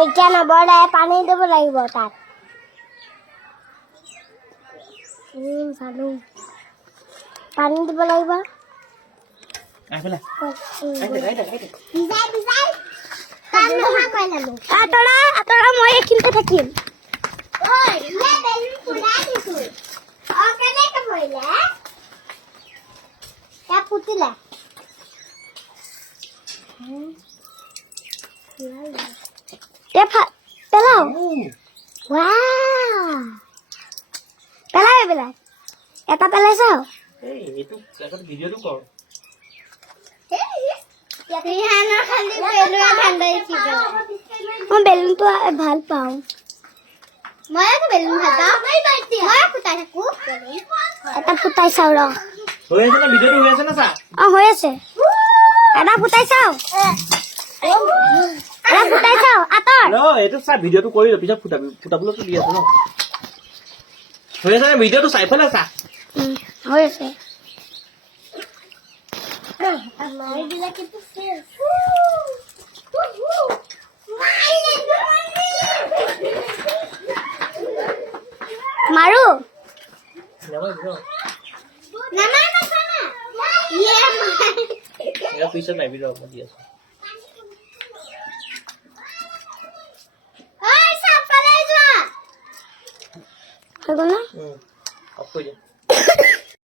এতিয়া নবৰে পানী দিব লাগিব তাত জানো পানী দিব লাগিব আতৰা মই এইখিনিতে থাকিম পুতিলে পেলাও পেলাও এইবিলাক এটা পেলাই চাও মই বেলুনটো ভাল পাওঁ এটা ফুটাই চাও ৰ হৈ আছে এটা ফুটাই চাও এইটো চা ভিডিঅ'টো কৰি পিছত ফুটাবলৈতো দি আছে ন হৈ আছে ভিডিঅ'টো চাই পেলাই চা হৈ আছে মাৰো পিছত নাই ভিডিঅ' দি আছে হৈ গ'ল না অফ কৰি দিয়া